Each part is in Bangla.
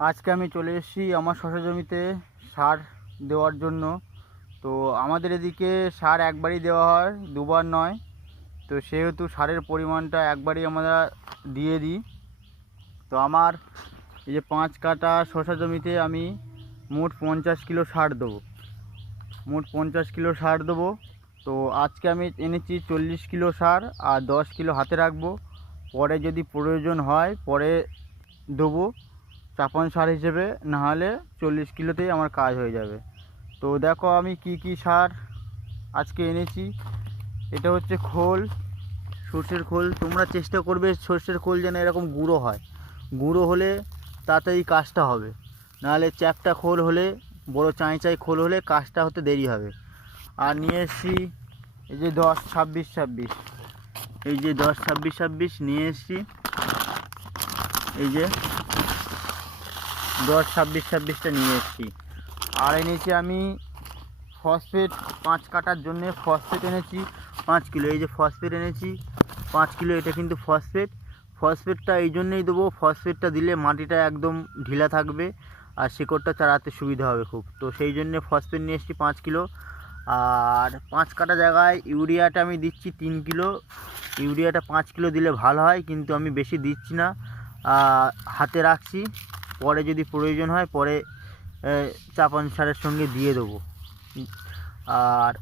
আজকে আমি চলে এসেছি আমার শশা জমিতে সার দেওয়ার জন্য। তো আমাদের এদিকে সার একবারই দেওয়া হয়, দুবার নয়। তো সেহেতু সারের পরিমাণটা একবারই আমরা দিয়ে দিই। তো আমার এই যে পাঁচ কাটা শশা জমিতে আমি মোট পঞ্চাশ কিলো সার দেবো। মোট পঞ্চাশ কিলো সার দেবো। তো আজকে আমি এনেছি চল্লিশ কিলো সার আর দশ কিলো হাতে রাখব। পরে যদি প্রয়োজন হয় পরে দেবো। চাপান সার হিসেবে নাহলে চল্লিশ কিলোতেই আমার কাজ হয়ে যাবে। তো দেখো আমি কি কি সার আজকে এনেছি। এটা হচ্ছে খোল, সর্ষের খোল। তোমরা চেষ্টা করবে সর্ষের খোল যেন এরকম গুঁড়ো হয়। গুঁড়ো হলে তাড়াতাড়ি কাজটা হবে। নাহলে চ্যাপটা খোল হলে, বড় চাই চাই খোল হলে কাজটা হতে দেরি হবে। আর নিয়ে এসছি এই যে দশ ছাব্বিশ ছাব্বিশ। এই যে দশ ছাব্বিশ ছাব্বিশ নিয়ে এসছি। এই যে দশ, ছাব্বিশ, ছাব্বিশটা নিয়ে এসেছি। আর এনেছি আমি ফসফেট পাঁচ কাটার জন্যে ফসফেট এনেছি পাঁচ কিলো। এই যে ফসফেট এনেছি পাঁচ কিলো, এটা কিন্তু ফসফেট। ফসফেটটা এই জন্যেই দেবো, ফসফেটটা দিলে মাটিটা একদম ঢিলা থাকবে আর শিকড়টা চারাতে সুবিধা হবে খুব। তো সেই জন্যে ফসফেট নিয়ে এসেছি পাঁচ কিলো। আর পাঁচ কাটা জায়গায় ইউরিয়াটা আমি দিচ্ছি তিন কিলো। ইউরিয়াটা পাঁচ কিলো দিলে ভালো হয়, কিন্তু আমি বেশি দিচ্ছি না। হাতে রাখছি। পরে যদি প্রয়োজন হয়, পরে চাপান সারের সঙ্গে দিয়ে দেবো। আর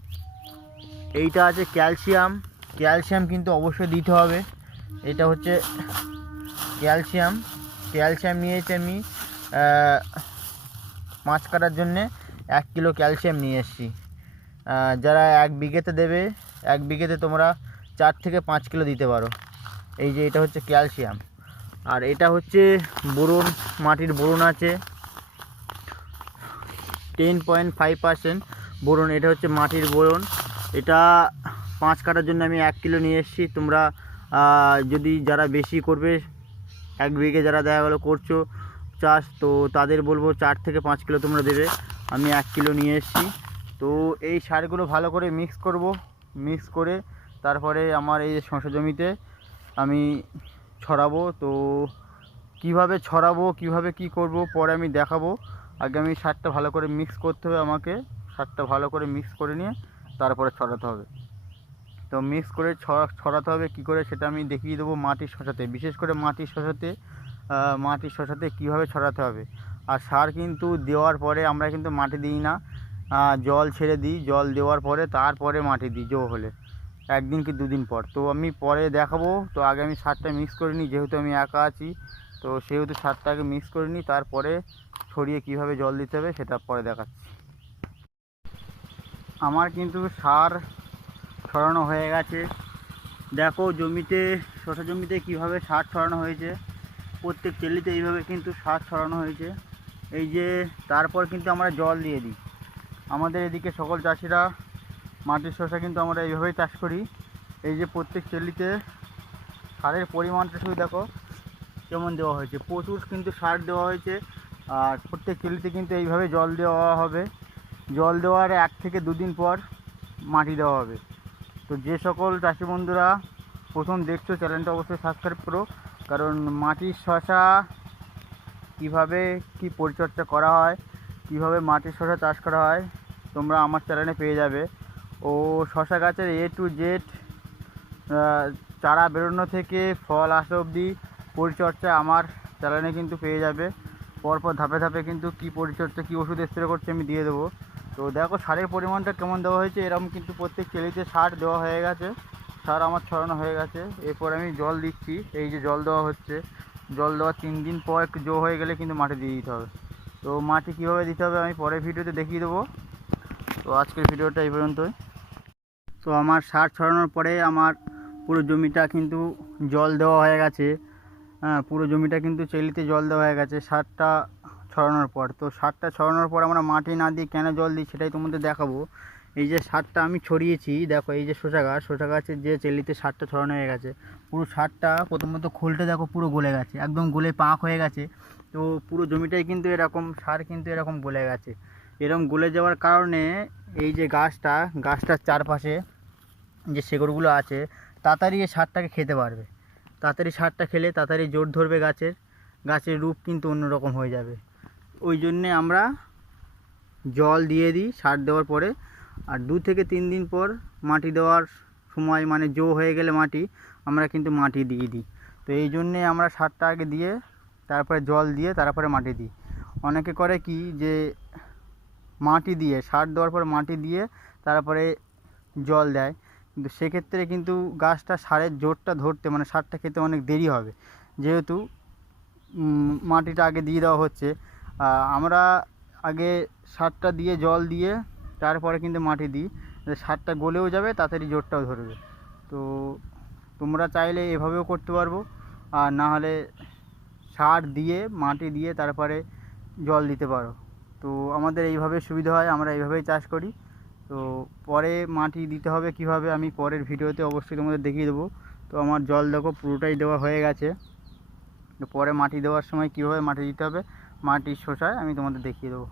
এইটা আছে ক্যালসিয়াম। ক্যালসিয়াম কিন্তু অবশ্যই দিতে হবে। এটা হচ্ছে ক্যালসিয়াম। ক্যালসিয়াম নিয়েছি আমি মাছ কাটার জন্যে এক কিলো ক্যালসিয়াম নিয়ে এসেছি। যারা এক বিঘেতে দেবে, এক বিঘেতে তোমরা চার থেকে পাঁচ কিলো দিতে পারো। এই যে এটা হচ্ছে ক্যালসিয়াম। আর এটা হচ্ছে বোরন মাটির বোরন আছে। Ten point five percent boron এটা হচ্ছে মাটির বোরন এটা পাঁচ কাটার জন্য আমি এক কিলো নিয়ে এসেছি। তোমরা যদি যারা বেশি করবে, এক বিঘে যারা দেখা গেলো করছ চাষ, তো তাদের বলব চার থেকে পাঁচ কিলো তোমরা দেবে। আমি এক কিলো নিয়ে এসেছি। তো এই সারগুলো ভালো করে মিক্স করব। মিক্স করে তারপরে আমার এই শস্য জমিতে আমি ছড়াবো। তো কীভাবে ছড়াবো, কীভাবে কি করব, পরে আমি দেখাবো। আগে আমি সারটা ভালো করে মিক্স করতে হবে আমাকে। সারটা ভালো করে মিক্স করে নিয়ে তারপরে ছড়াতে হবে। তো মিক্স করে ছড়া- ছড়াতে হবে কি করে সেটা আমি দেখিয়ে দেবো মাটির শশাতে বিশেষ করে মাটির শশাতে মাটির শশাতে কীভাবে ছড়াতে হবে। আর সার কিন্তু দেওয়ার পরে আমরা কিন্তু মাটি দিই না। জল ছেড়ে দিই। জল দেওয়ার পরে তারপরে মাটি দিই জো হলে। একদিন কি দুদিন পর। তো আমি পরে দেখাবো। তো আগে আমি সারটা মিক্স করে নিই, যেহেতু আমি একা আছি। তো সেহেতু সারটাকে মিক্স করে নিই, তারপরে ছড়িয়ে কীভাবে জল দিতে হবে সেটা পরে দেখাচ্ছি। আমার কিন্তু সার ছড়ানো হয়ে গেছে। দেখো জমিতে শশা জমিতে কীভাবে সার ছড়ানো হয়েছে। প্রত্যেক চেলিতে এইভাবে কিন্তু সার ছড়ানো হয়েছে। এই যে, তারপর কিন্তু আমরা জল দিয়ে দিই। আমাদের এদিকে সকল চাষিরা মাটির শসা কিন্তু আমরা এইভাবেই চাষ করি। এই যে প্রত্যেক চেলিতে সারের পরিমাণটা শুধু দেখো কেমন দেওয়া হয়েছে। প্রচুর কিন্তু সার দেওয়া হয়েছে আর প্রত্যেক চেলিতে কিন্তু এইভাবে জল দেওয়া হবে। জল দেওয়ার এক থেকে দুদিন পর মাটি দেওয়া হবে। তো যে সকল চাষি বন্ধুরা প্রথম দেখছ, চ্যানেলটা অবশ্যই সাবস্ক্রাইব করো। কারণ মাটির শশা কীভাবে কি পরিচর্যা করা হয়, কীভাবে মাটির শশা চাষ করা হয়, তোমরা আমার চ্যানেলে পেয়ে যাবে। ও, শশা গাছের এ টু জেড চারা বেরোনো থেকে ফল আসা অবধি পরিচর্যা আমার চ্যানেলে কিন্তু পেয়ে যাবে। পরপর ধাপে ধাপে কিন্তু কি পরিচর্যা, কী ওষুধ স্প্রে করছে আমি দিয়ে দেবো। তো দেখো, সারের পরিমাণটা কেমন দেওয়া হয়েছে, এরকম কিন্তু প্রত্যেক চেলিতে সার দেওয়া হয়ে গেছে। সার আমার ছড়ানো হয়ে গেছে। এরপর আমি জল দিচ্ছি, এই যে জল দেওয়া হচ্ছে। জল দেওয়ার তিন দিন পর একটু জো হয়ে গেলে কিন্তু মাটি দিয়ে দিতে হবে। তো মাটি কীভাবে দিতে হবে আমি পরের ভিডিওতে দেখিয়ে দেবো। তো আজকের ভিডিওটা এই পর্যন্তই। তো আমার সার ছড়ানোর পরে আমার পুরো জমিটা কিন্তু জল দেওয়া হয়ে গেছে। হ্যাঁ পুরো জমিটা কিন্তু চেলিতে জল দেওয়া হয়ে গেছে সারটা ছড়ানোর পর। তো সারটা ছড়ানোর পর আমরা মাটি না দিয়ে কেন জল দিই সেটাই তোমাদের দেখাবো। এই যে সারটা আমি ছড়িয়েছি, দেখো এই যে শসা গাছ, শসা গাছের যে চেলিতে সারটা ছড়ানো হয়ে গেছে, পুরো সারটা প্রথমত খোলটা দেখো পুরো গলে গেছে, একদম গলে পাঁক হয়ে গেছে। তো পুরো জমিটাই কিন্তু এরকম, সার কিন্তু এরকম গলে গেছে। এরকম গলে যাওয়ার কারণে এই যে গাছটা, গাছটার চারপাশে যে শেকড়গুলো আছে, তাড়াতাড়ি এই সারটাকে খেতে পারবে। তাড়াতাড়ি সারটা খেলে তাড়াতাড়ি জোর ধরবে গাছের গাছের রূপ কিন্তু অন্যরকম হয়ে যাবে। ওই জন্যে আমরা জল দিয়ে দিই সার দেওয়ার পরে। আর দু থেকে তিন দিন পর মাটি দেওয়ার সময় মানে জো হয়ে গেলে মাটি, আমরা কিন্তু মাটি দিয়ে দিই। তো এই জন্যে আমরা সারটা আগে দিয়ে, তারপরে জল দিয়ে, তারপরে মাটি দিই। অনেকে করে কি যে মাটি দিয়ে, সার দেওয়ার পর মাটি দিয়ে, তারপরে জল দেয়। কিন্তু সেক্ষেত্রে কিন্তু গাছটা সারের জোরটা ধরতে মানে সারটা খেতে অনেক দেরি হবে। যেহেতু মাটিটা আগে দিয়ে দেওয়া হচ্ছে আমরা আগে সারটা দিয়ে, জল দিয়ে, তারপরে কিন্তু মাটি দিই। সারটা গলেও যাবে, তাড়াতাড়ি জোরটাও ধরবে। তো তোমরা চাইলে এভাবেও করতে পারব। আর না হলে সার দিয়ে, মাটি দিয়ে, তারপরে জল দিতে পারো। তো আমাদের এইভাবে সুবিধা হয়, আমরা এইভাবেই চাষ করি। তো পরে মাটি দিতে হবে কীভাবে আমি পরের ভিডিওতে অবশ্যই তোমাদের দেখিয়ে দেবো। তো আমার জল দেখো পুরোটাই দেওয়া হয়ে গেছে। তো পরে মাটি দেওয়ার সময় কীভাবে মাটি দিতে হবে, মাটির শোষায় আমি তোমাদের দেখিয়ে দেবো।